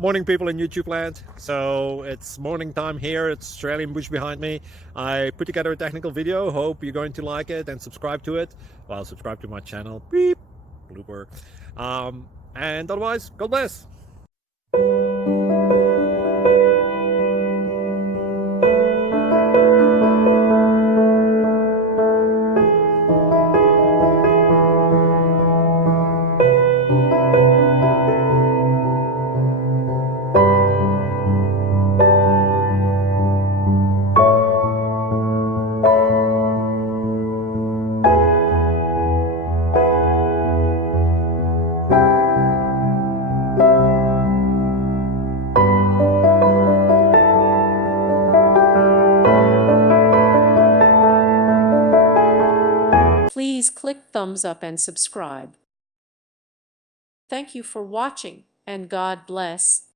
Morning, people in YouTube land. So it's morning time here. It's Australian bush behind me. I put together a technical video. Hope you're going to like it and subscribe to it. Well, subscribe to my channel. Beep. Blooper. And otherwise, God bless. Please click thumbs up and subscribe. Thank you for watching, and God bless.